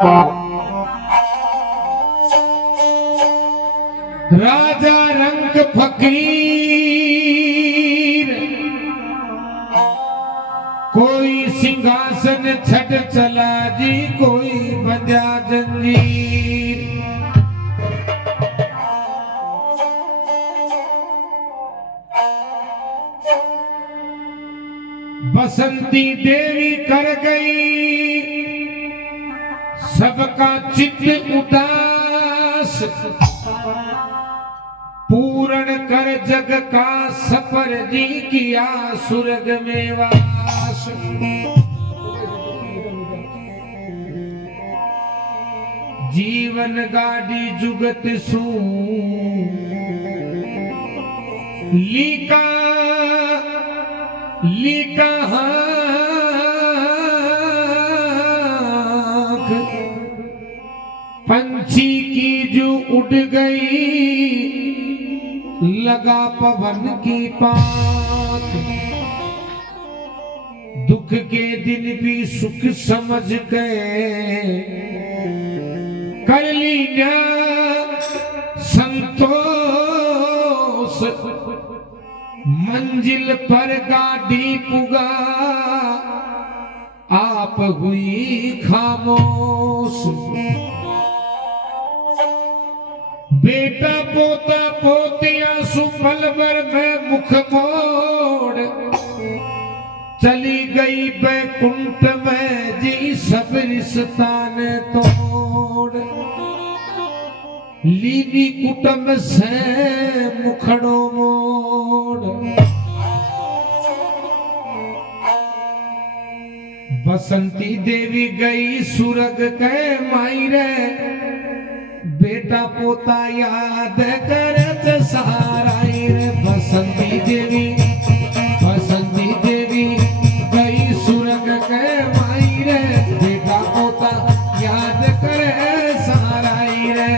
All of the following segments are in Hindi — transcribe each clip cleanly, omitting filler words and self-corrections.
राजा रंग फकीर कोई सिंहासन छट चला जी, कोई बंध्या जंजीर। बसंती देवी कर गई सबका चित्त उदास, पूर्ण कर जग का सफर जी, किया स्वर्ग में वास। जीवन गाड़ी जुगत सू लीका लीका हाथ, पंछी की जो उड़ गई लगा पवन की पात। दुख के दिन भी सुख समझ गए, कर ली संतोष। मंजिल पर गाड़ी पुगा, आप हुई खामोश। बेटा पोता पोतिया सुपल भर में मुख मोड़, चली गई बैकुंठ में जी सब रिश्ता ने तोड़। लीनी कुटुंब से मुखड़ो मोड़, बसंती देवी गई सुरग के मायरे, बेटा पोता याद करत सारा रे। बसंती देवी गई सुरग के मायरे, बेटा पोता याद करे सारा रे।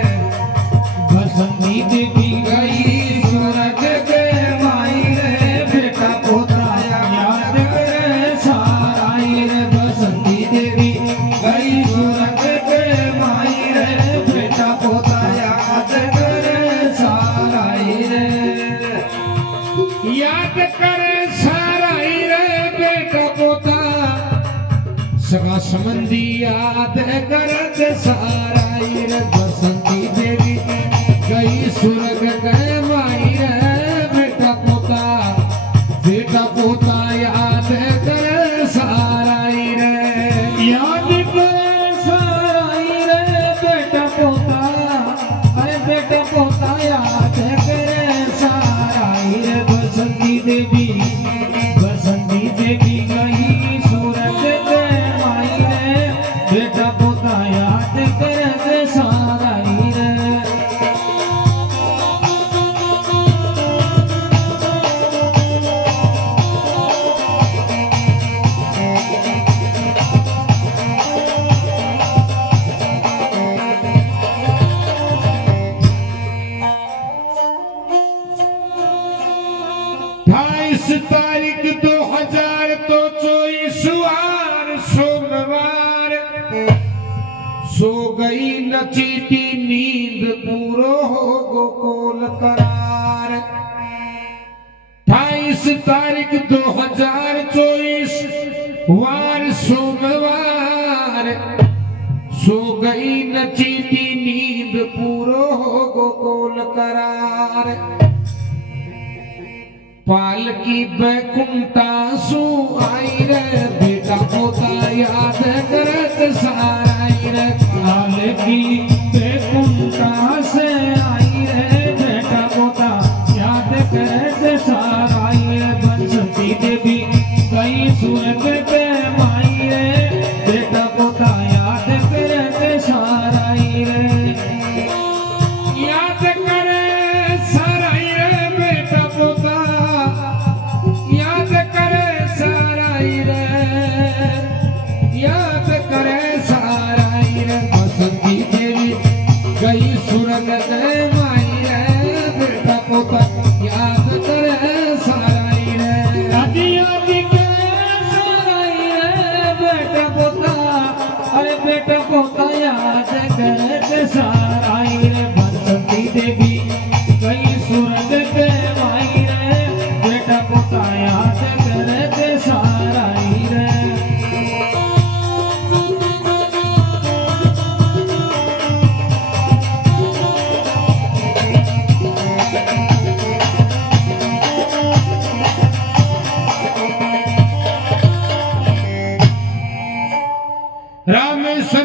बसंती देवी गई सुरग के मायरे, बेटा पोता याद करे सारा रे। बसंती देवी गई सुरग के मायरे, बेटा पोता याद करे सारा रे। याद करे सारा रे बेटा पोता, सगा संबंधी याद करत सारा रे। बसंती देवी गई सुरग गए मायरे, बेटा पोता याद करे सारा रे। याद करे सारा रे बेटा पोता, अरे बेटा पोता याद करे सारा रे। बसंती देवी गई सूरज के मायरे, बेटा पोता याद करे सारा रे। तारीख 2000 तो 24 सोमवार, सो गई नचीती नींद पूरो हो गोकुल करार। 28 तारीख 2024 वार सोमवार, सो गई नचीती नींद पूरो हो गोकुल करार। पालकी बैकुंठा सु आई रे, बेटा पोता याद करत सारा रे। पालकी बैकुंठा से आई रे, बेटा पोता याद करत सारा रे। बसंती देवी गई सुरग पे मायरे, बेटा पोता याद करत सारा रे। याद करे सारा रे बेटा पोता, याद करे सारा रे, याद करे सारा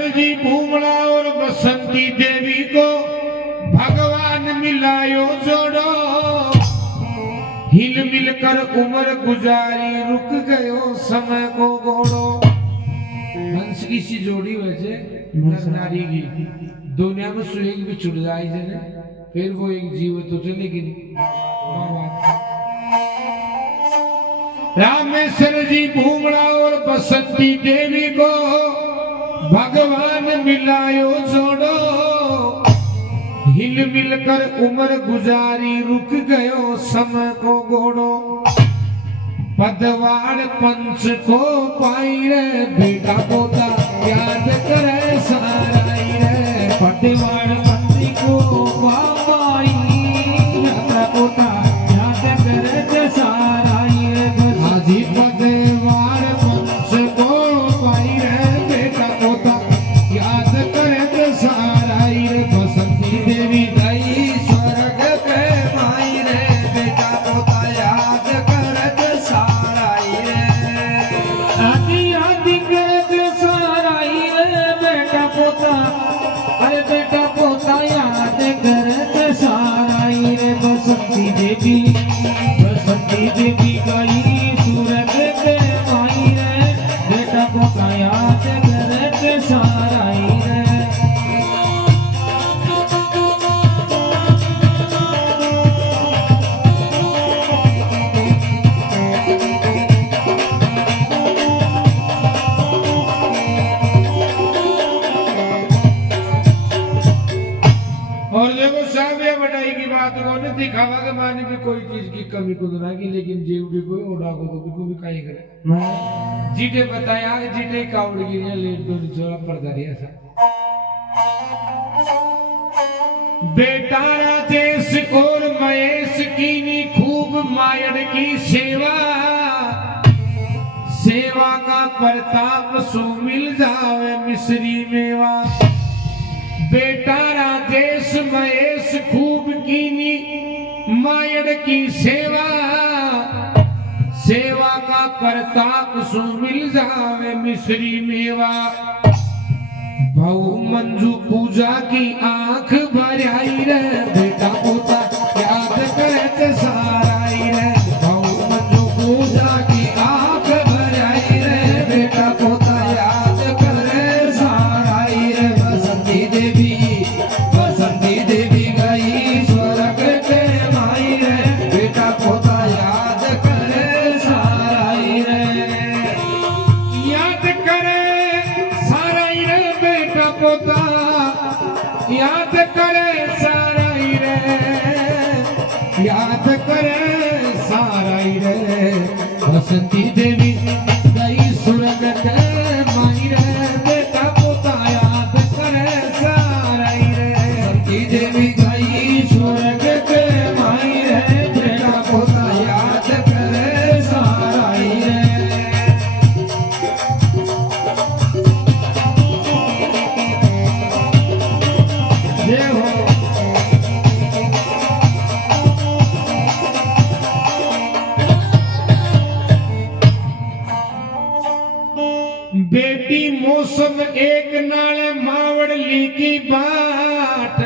जी भूमड़ा और बसंती देवी को भगवान मिलायो जोड़ो, हिल मिलकर उम्र गुजारी रुक गयो समय को घोड़ो। हंस की सी जोड़ी वैसे नर नारी की दुनिया में सुहेग भी छुट जाए जने फिर वो एक जीव तो थे, लेकिन रामेश्वर जी भूमड़ा और बसंती देवी को भगवान मिलायो जोड़ो, हिल मिलकर उम्र गुजारी रुक गयो समय को घोड़ो। पदवाड़ पंच को पाई रे बेटा पोता याद करे साराई रे, पदवाड़ पंच को पाई बेटा पोता याद करे साराई रे। हाजी पदवाड़ पंच को पाई रे बेटा पोता याद करे साराई रे। बसंती देवी गई स्वर्ग पे माई रे बेटा पोता याद करे साराई रे। आदि आदि करे साराई रे बेटा पोता, अरे बेटा पोता याद करे साराई रे। बसंती देवी गई सूरज पे माई रे बेटा पोता याद करे साराई रे। और देखो साहब ये बटाई की बात को ने दिखावा के माने की कोई चीज की कमी को ना की, लेकिन जीव भी कोई ओडा को तो को भी काई करे। जीटे बताया जीटे कावड़ गिरिया लेट तो निचोड़ा पड़ता रिया सा। बेटा राजेश और महेश कीनी खूब मायड़ की सेवा, सेवा का प्रताप सो मिल जावे मिश्री मेवा। बेटा राजेश महेश खूब कीनी मायड़ की सेवा, सेवा का प्रताप सो मिल जावे मिश्री मेवा। बहु मंजू पूजा की आंख भराई रे बेटा पोता याद करे साराई रे। बहु मंजू पूजा की आंख भराई रे बेटा पोता याद करे साराई रे। बसंती देवी गई स्वर्ग पे माई रे बेटा पोता याद करे साराई रे। याद करे साराई रे बेटा पोता याद करे साराई रे, याद करे साराई रे। बसंती देवी गई स्वर्ग पे माई रे बेटा पोता याद करे साराई रे। बसंती देवी गई स्वर्ग पे माई रे बेटा पोता याद करे साराई रे। जय हो। बेटी मौसम एक नाले मावड़ ली की बाट,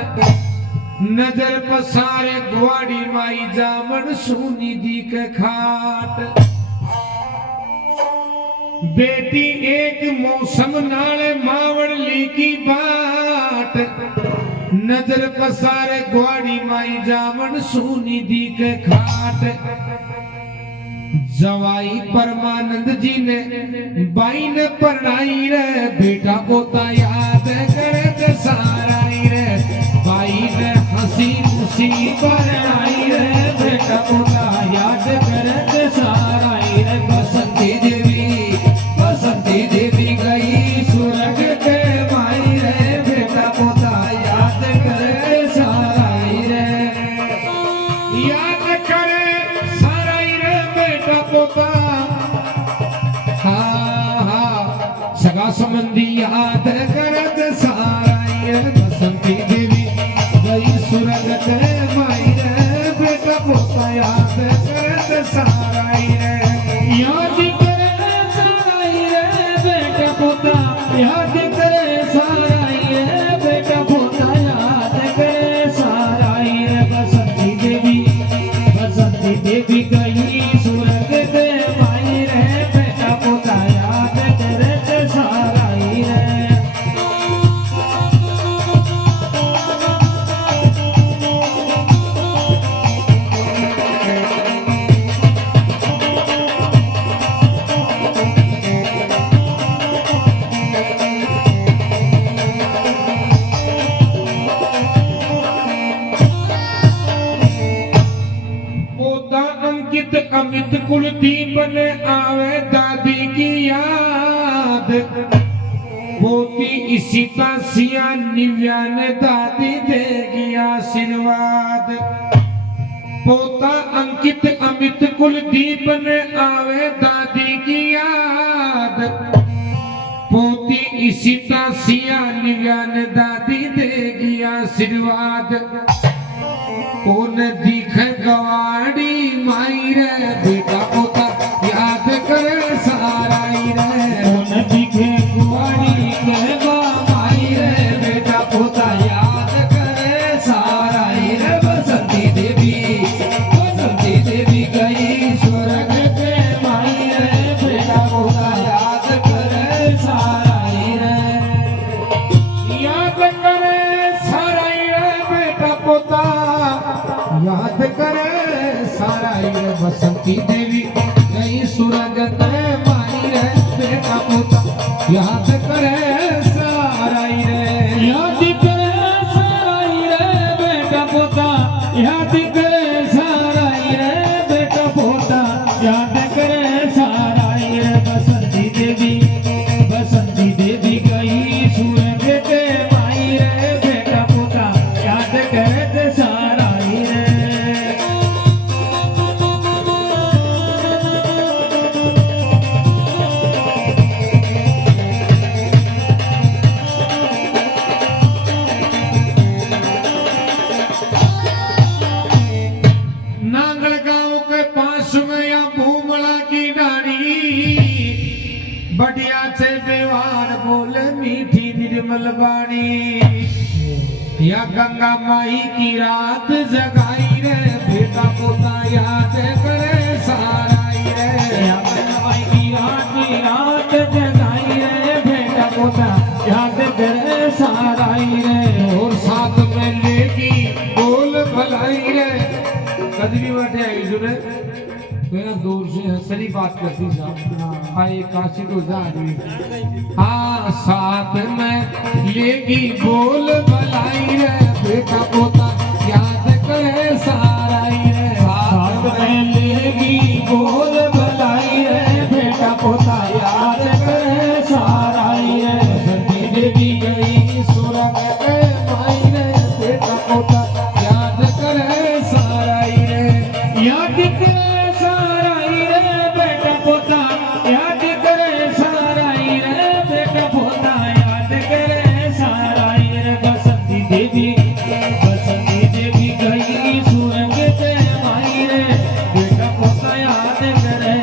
नजर पसारे ग्वाड़ी माई जामन सुनी दी के खाट। बेटी एक मौसम नाले मावड़ ली की बाट, नजर पसारे ग्वाड़ी माई जामन सुनी दी के खाट। जवाई परमानंद जी ने बाई ने पढ़ाई रे बेटा पोता याद करे साराई रे। बाई ने हंसी खुशी पढ़ाई रे बेटा पोता याद करे साराई रे। बसंती देवी गई स्वर्ग पे माई रे बेटा पोता याद करे साराई रे। याद करे साराई रे बेटा पोता, हाँ हाँ सगा संबंधी याद करत साराई रे। बसंती देवी गई स्वर्ग पे माई रे बेटा पोता याद करत साराई रे। याद करे साराई रे बेटा पोता याद करे साराई अमित कुलदीप ने आवे दादी की याद पोती इशिता सिया निव्या ने दादी देगी आशीर्वाद पोता अंकित अमित कुलदीप ने आवे दादी की याद पोती इशिता सिया निव्या ने दादी देगी आशीर्वाद कौन दिख गवाड़ी माई रे बेटा पोता याद करे सारा ही रे कौन दिखे गुआड़ी कहवा माई रे बेटा पोता याद करे सारा ही रे बसंती देवी गई स्वर्ग पे माई रे बेटा पोता याद करे सारा ही रे याद करे सारा ही रे बेटा पोता याद करे सारा ही रे बसंती देवी गई स्वर्ग पे माई रे बेटा पोता याद करे सारा ही रे याद करे सारा ही रे बेटा पोता याद करे सारा ही रे बेटा पोता याद करे सारा ही रे बसंती देवी गई सूरज के माई रे बेटा पोता याद करे सारा ही रे नांगल गांव के पास में या भूमला की डाड़ी बढ़िया से व्यवहार बोले मीठी निर्मल बाणी या गंगा माई की रात जगाई रे बेटा पोता याद करे सारा ही रे माई की रात जगाई रे बेटा पोता याद करे सारा ही रे और साथ में लेगी बोल भलाई रे कदरी बाटे आई सुने मेरा दूर से हंसनी बात करती साहब हाँ ये काशी तो जा आदमी हाँ साथ में लेगी बोल भलाई रे बेटा पोता याद करे सारा ही रे साथ में लेगी बोल भलाई रे बेटा पोता याद करे सारा ही रे बसंती देवी गई स्वर्ग पे माई रे बेटा पोता याद करे सारा ही रे याद करे सारा ही रे बेटा पोता याद करे सारा ही रे बेटा पोता याद करे सारा ही रे बसंती देवी गई सूरज पे माई रे बेटा पोता याद करे